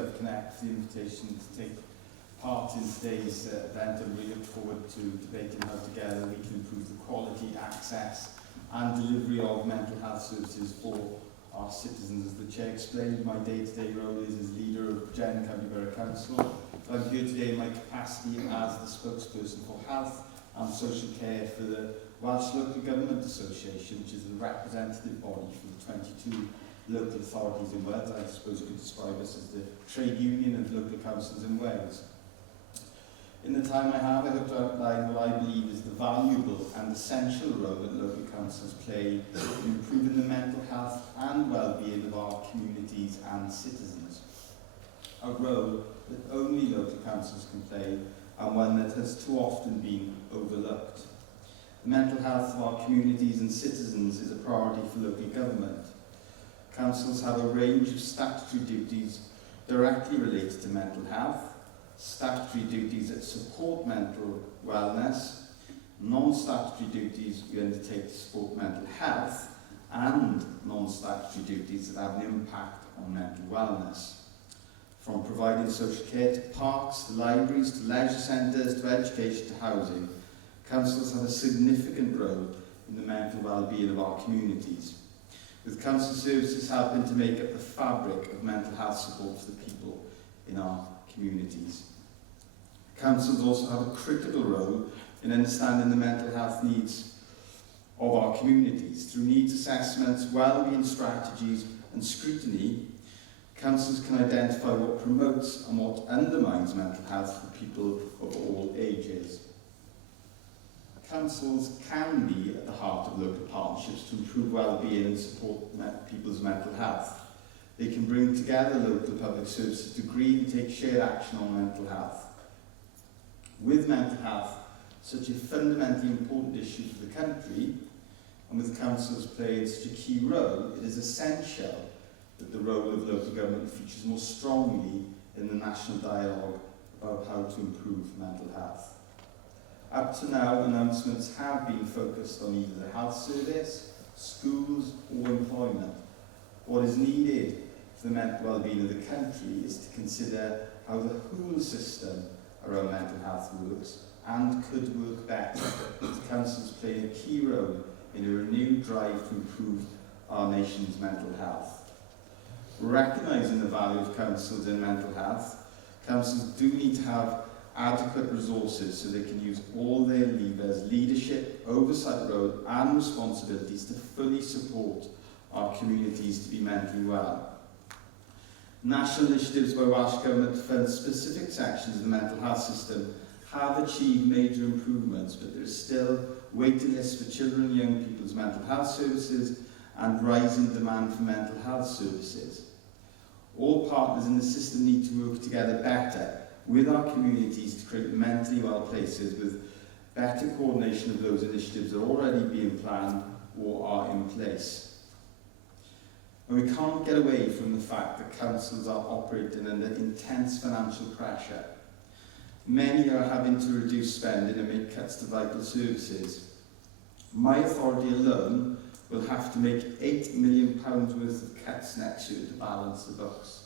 Gov Connect for the invitation to take part in today's event, and we look forward to debating how together we can improve the quality, access and delivery of mental health services for our citizens. As the Chair explained, my day-to-day role is as leader of Jen County Borough Council. I'm here today in my capacity as the spokesperson for health and social care for the Welsh Local Government Association, which is the representative body for the 22 local authorities in Wales. I suppose you could describe us as the trade union of local councils in Wales. In the time I have, I hope to outline what I believe is the valuable and essential role that local councils play in improving the mental health and well-being of our communities and citizens. A role that only local councils can play, and one that has too often been overlooked. The mental health of our communities and citizens is a priority for local government. Councils have a range of statutory duties directly related to mental health, statutory duties that support mental wellness, non-statutory duties we undertake to support mental health, and non-statutory duties that have an impact on mental wellness. From providing social care to parks, to libraries, to leisure centres, to education, to housing, councils have a significant role in the mental well-being of our communities, with council services helping to make up the fabric of mental health support for the people in our communities. Councils also have a critical role in understanding the mental health needs of our communities. Through needs assessments, well-being strategies and scrutiny, councils can identify what promotes and what undermines mental health for people of all ages. Councils can be at the heart of local partnerships to improve well-being and support people's mental health. They can bring together local public services to agree and take shared action on mental health. With mental health such a fundamentally important issue for the country, and with councils playing such a key role, it is essential that the role of local government features more strongly in the national dialogue about how to improve mental health. Up to now, announcements have been focused on either the health service, schools or employment. What is needed for the mental well-being of the country is to consider how the whole system around mental health works and could work better, with councils playing a key role in a renewed drive to improve our nation's mental health. Recognising the value of councils in mental health, councils do need to have adequate resources so they can use all their levers, leadership, oversight role and responsibilities to fully support our communities to be mentally well. National initiatives by Welsh Government to fund specific sections of the mental health system have achieved major improvements, but there is still waiting lists for children and young people's mental health services and rising demand for mental health services. All partners in the system need to work together better with our communities to create mentally well places, with better coordination of those initiatives that are already being planned or are in place. And we can't get away from the fact that councils are operating under intense financial pressure. Many are having to reduce spending and make cuts to vital services. My authority alone will have to make £8 million worth of cuts next year to balance the books.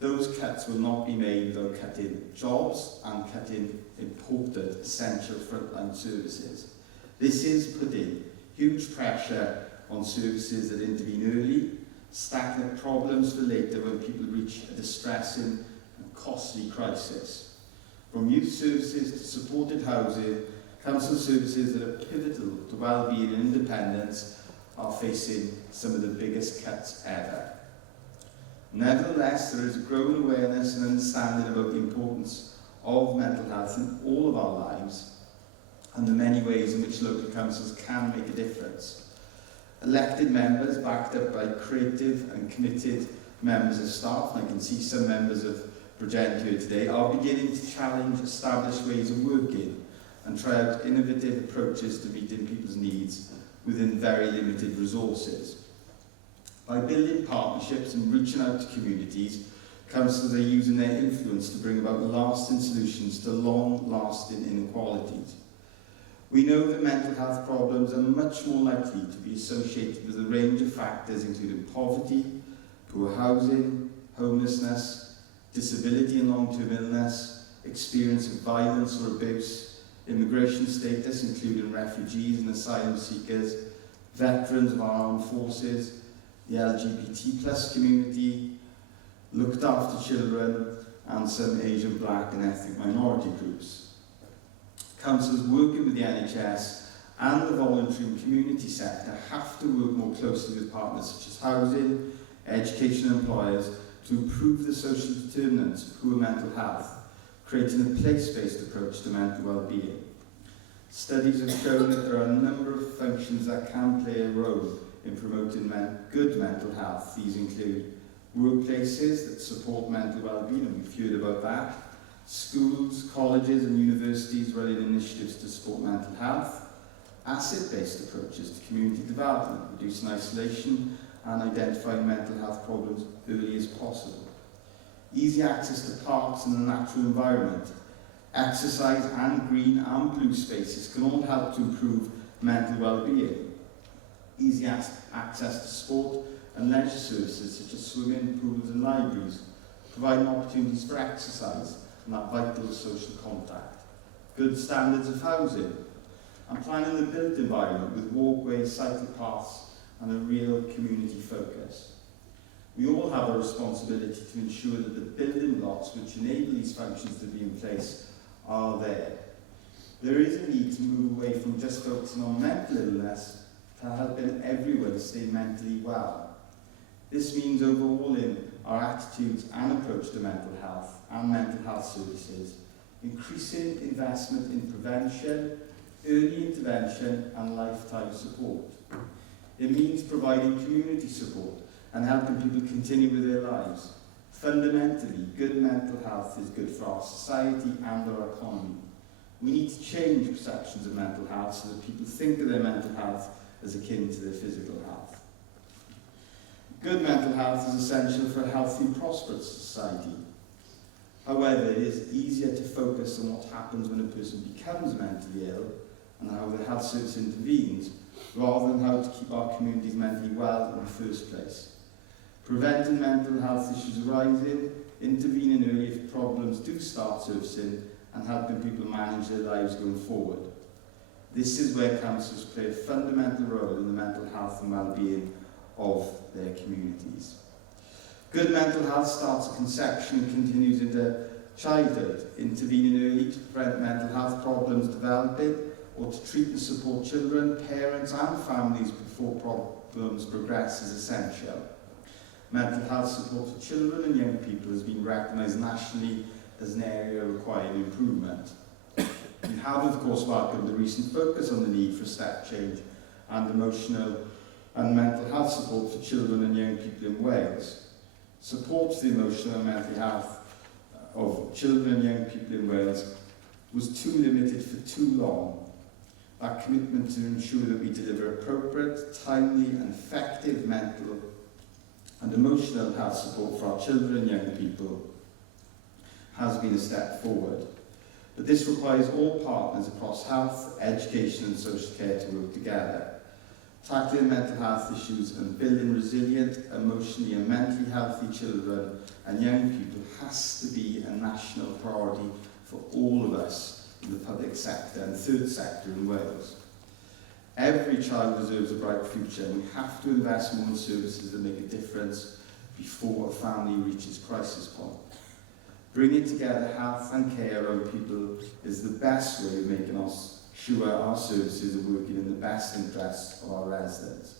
Those cuts will not be made without cutting jobs and cutting important, essential frontline services. This is putting huge pressure on services that intervene early, stacking up problems for later when people reach a distressing and costly crisis. From youth services to supported housing, council services that are pivotal to well-being and independence are facing some of the biggest cuts ever. Nevertheless, there is a growing awareness and understanding about the importance of mental health in all of our lives and the many ways in which local councils can make a difference. Elected members, backed up by creative and committed members of staff, and I can see some members of Bridgend here today, are beginning to challenge established ways of working and try out innovative approaches to meeting people's needs within very limited resources. By building partnerships and reaching out to communities, councils are using their influence to bring about lasting solutions to long-lasting inequalities. We know that mental health problems are much more likely to be associated with a range of factors including poverty, poor housing, homelessness, disability and long-term illness, experience of violence or abuse, immigration status, including refugees and asylum seekers, veterans of our armed forces, the LGBT+ community, looked after children, and some Asian, Black and ethnic minority groups. Councils working with the NHS and the voluntary and community sector have to work more closely with partners such as housing, education and employers to improve the social determinants of poor mental health, creating a place-based approach to mental well-being. Studies have shown that there are a number of functions that can play a role in promoting good mental health. These include workplaces that support mental well-being, and we've heard about that, schools, colleges and universities running initiatives to support mental health, asset-based approaches to community development, reducing isolation and identifying mental health problems early as possible, easy access to parks and the natural environment, exercise and green and blue spaces can all help to improve mental well-being. Easy access to sport and leisure services such as swimming, pools and libraries, providing opportunities for exercise and that vital social contact. Good standards of housing, and planning the built environment with walkways, cycle paths and a real community focus. We all have a responsibility to ensure that the building blocks which enable these functions to be in place are there. There is a need to move away from just focusing on mental illness to helping everyone stay mentally well. This means overhauling our attitudes and approach to mental health and mental health services, increasing investment in prevention, early intervention and lifetime support. It means providing community support and helping people continue with their lives. Fundamentally, good mental health is good for our society and our economy. We need to change perceptions of mental health so that people think of their mental health as akin to their physical health. Good mental health is essential for a healthy and prosperous society. However, it is easier to focus on what happens when a person becomes mentally ill and how the health service intervenes, rather than how to keep our communities mentally well in the first place. Preventing mental health issues arising, intervening early if problems do start surfacing, and helping people manage their lives going forward. This is where councils play a fundamental role in the mental health and well-being of their communities. Good mental health starts at conception and continues into childhood, intervening early to prevent mental health problems developing, or to treat and support children, parents and families before problems progress is essential. Mental health support for children and young people has been recognised nationally as an area requiring improvement. We have, of course, welcomed the recent focus on the need for step change and emotional and mental health support for children and young people in Wales. Support for the emotional and mental health of children and young people in Wales was too limited for too long. Our commitment to ensure that we deliver appropriate, timely and effective mental and emotional health support for our children and young people has been a step forward. But this requires all partners across health, education and social care to work together. Tackling mental health issues and building resilient, emotionally and mentally healthy children and young people has to be a national priority for all of us in the public sector and third sector in Wales. Every child deserves a bright future, and we have to invest more in services that make a difference before a family reaches crisis point. Bringing together health and care around people is the best way of making sure our services are working in the best interests of our residents.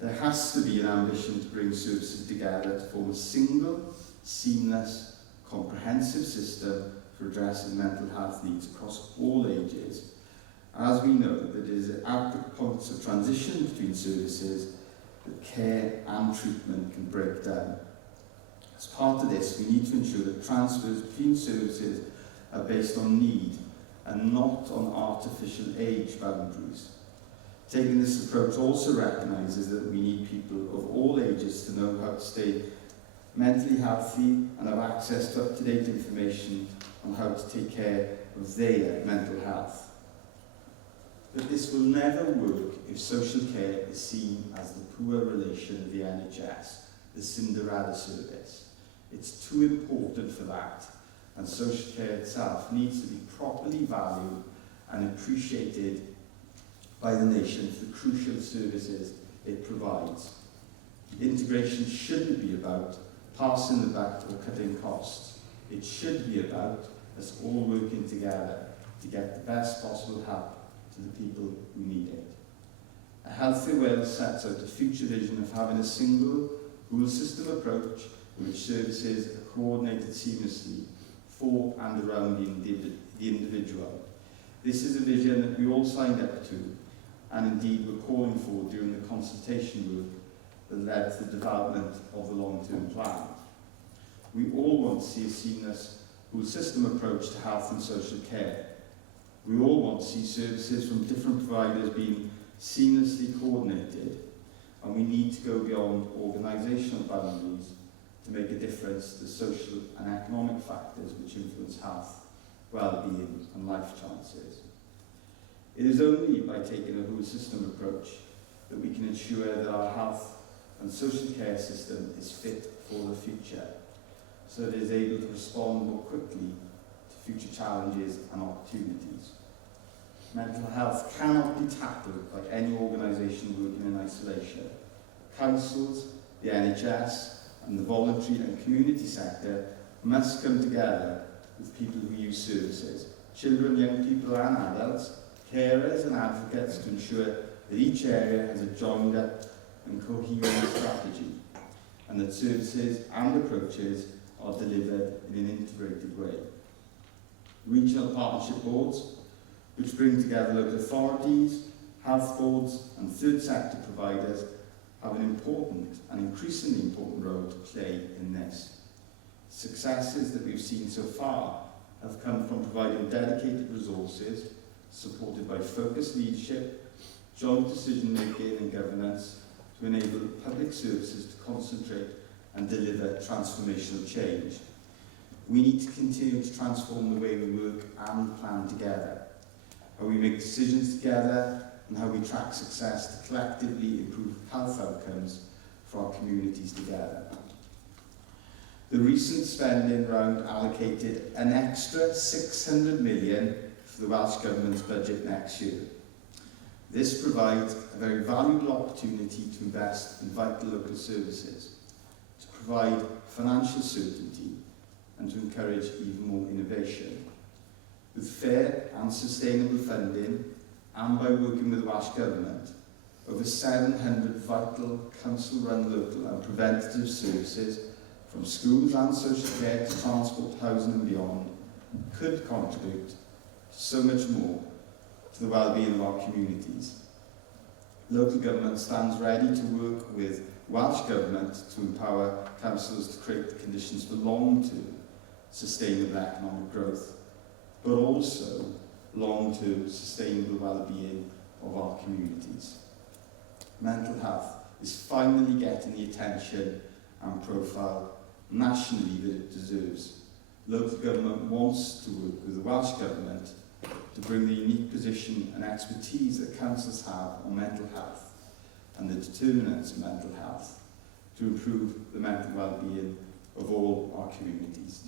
There has to be an ambition to bring services together to form a single, seamless, comprehensive system for addressing mental health needs across all ages. As we know that it is at the points of transition between services that care and treatment can break down. As part of this, we need to ensure that transfers between services are based on need and not on artificial age boundaries. Taking this approach also recognises that we need people of all ages to know how to stay mentally healthy and have access to up-to-date information on how to take care of their mental health. But this will never work if social care is seen as the poor relation of the NHS, the Cinderella service. too important for that, and social care itself needs to be properly valued and appreciated by the nation for the crucial services it provides. Integration shouldn't be about passing the buck or cutting costs. It should be about us all working together to get the best possible help to the people who need it. A Healthy Wales sets out a future vision of having a single whole system approach in which services are coordinated seamlessly for and around the individual. This is a vision that we all signed up to, and indeed were calling for during the consultation work that led to the development of the long-term plan. We all want to see a seamless whole system approach to health and social care. We all want to see services from different providers being seamlessly coordinated, and we need to go beyond organisational boundaries to make a difference to social and economic factors which influence health, well-being and life chances. It is only by taking a whole system approach that we can ensure that our health and social care system is fit for the future, so that it is able to respond more quickly to future challenges and opportunities. Mental health cannot be tackled by any organisation working in isolation. Councils, the NHS and the voluntary and community sector must come together with people who use services, children, young people and adults, carers and advocates, to ensure that each area has a joined up and coherent strategy, and that services and approaches are delivered in an integrated way. Regional partnership boards, which bring together local authorities, health boards and third sector providers, have an important and increasingly important role to play in this. Successes that we've seen so far have come from providing dedicated resources, supported by focused leadership, joint decision making and governance, to enable public services to concentrate and deliver transformational change. We need to continue to transform the way we work and plan together, how we make decisions together, and how we track success to collectively improve health outcomes for our communities together. The recent spending round allocated an extra 600 million for the Welsh Government's budget next year. This provides a very valuable opportunity to invest in vital local services, to provide financial certainty, and to encourage even more innovation. With fair and sustainable funding, and by working with the Welsh Government, over 700 vital council-run local and preventative services, from schools and social care to transport, housing and beyond, could contribute to so much more to the well-being of our communities. Local government stands ready to work with Welsh Government to empower councils to create the conditions for long-term sustainable economic growth, but also long-term sustainable well-being of our communities. Mental health is finally getting the attention and profile nationally that it deserves. Local government wants to work with the Welsh Government to bring the unique position and expertise that councils have on mental health and the determinants of mental health to improve the mental well-being of all our communities.